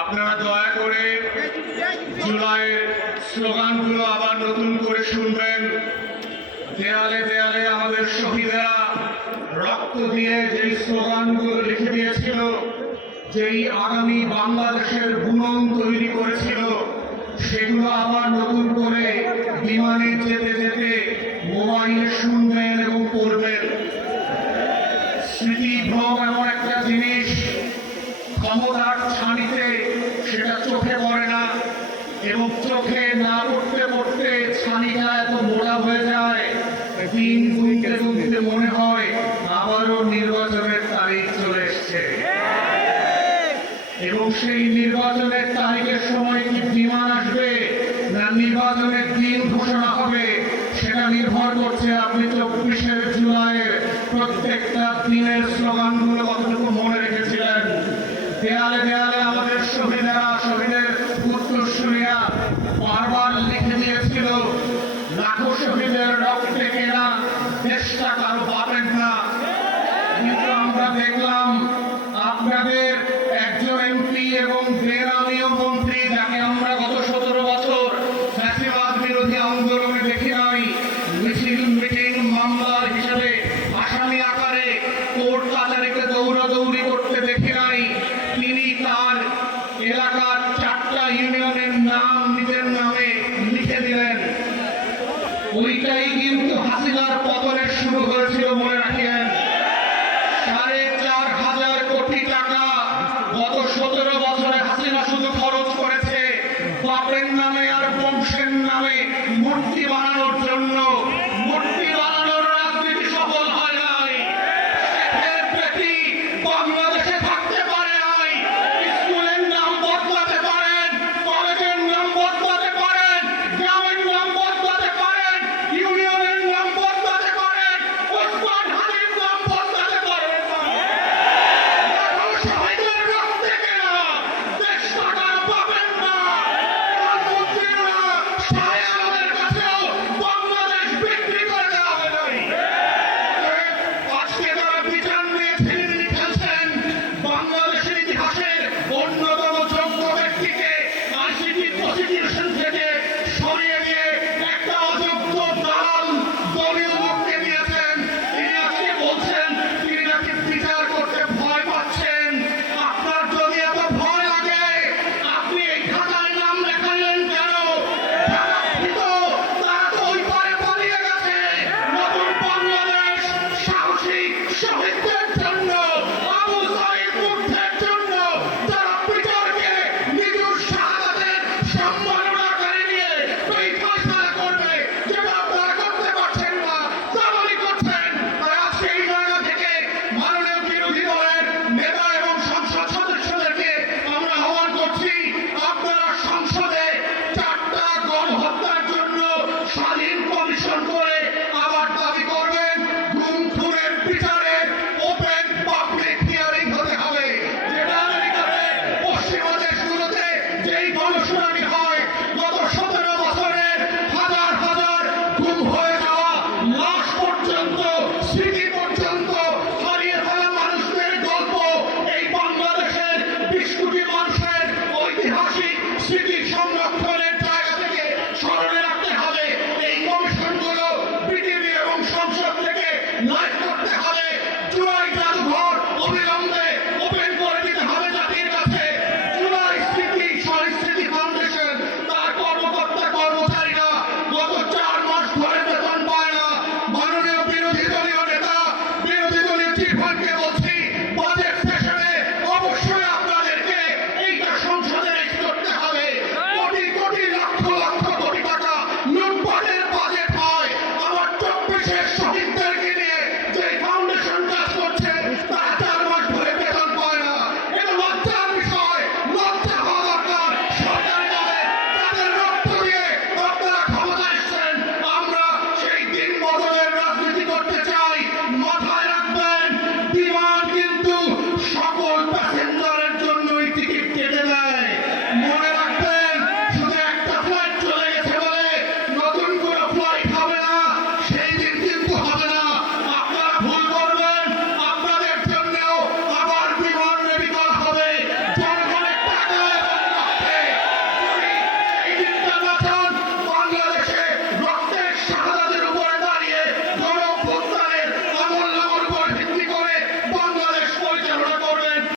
আপনারা দয়া করে জুলাইয়ের স্লোগানগুলো আবার নতুন করে শুনবেন। দেয়ালে দেয়ালে আমাদের শহীদেরা রক্ত দিয়ে যেই স্লোগানগুলো লিখে দিয়েছিল, যেই আগামী বাংলাদেশের বুনন তৈরি করেছিল, সেগুলো আবার নতুন করে বিমানে যেতে যেতে মোবাইলে শুনবেন এবং পড়বেন। স্মৃতিভ্রম এমন একটা জিনিস, ক্ষমতার ছানিতে সেটা চোখে পড়ে না, এবং চোখে না পড়তে পড়তে ছানিটা এত মোড়া হয়ে যায়, দিন গুনতে গুনতে মনে হয় আবারও নির্বাচনের তারিখ চলে এসছে। এবং সেই নির্বাচনের তারিখের সময় কি বিমান আসবে না নির্বাচনের দিন ঘোষণা হবে, সেটা নির্ভর করছে আপনি 24শে জুলাইয়ের প্রত্যেকটা দিনের স্লোগানগুলো কতটুকু মনে রেখেছিলেন। দেয়ালে দেয়ালে আমাদের শহীদের উত্তরসূরিরা বারবার লিখে দিয়েছিল, লাখো শহীদের রক্তে কেনা দেশটা কারো বাপের না। কিন্তু আমরা দেখলাম আপনাদের একজন এমপি এবং বেনামীয় মন্ত্রী, যাকে আমরা গত 17 বছর ফ্যাসিবাদ বিরোধী আন্দোলনে দেখি নাই, মিটিং মামলার হিসেবে আসামি আকারে কোর্ট কাছারিতে দৌড়াদৌড়ি করতে দেখি নাই। তিনি তার এলাকার 4টা ইউনিয়নের নাম নিজের নামে লিখে দিলেন। ওইটাই কিন্তু হাসিনার পতনের শুরু হয়েছিল, মনে রাখিয়েন। 4,500 কোটি টাকা গত 17 বছরে হাসিনা শুধু খরচ করেছে বাপের নামে আর বংশের নামে।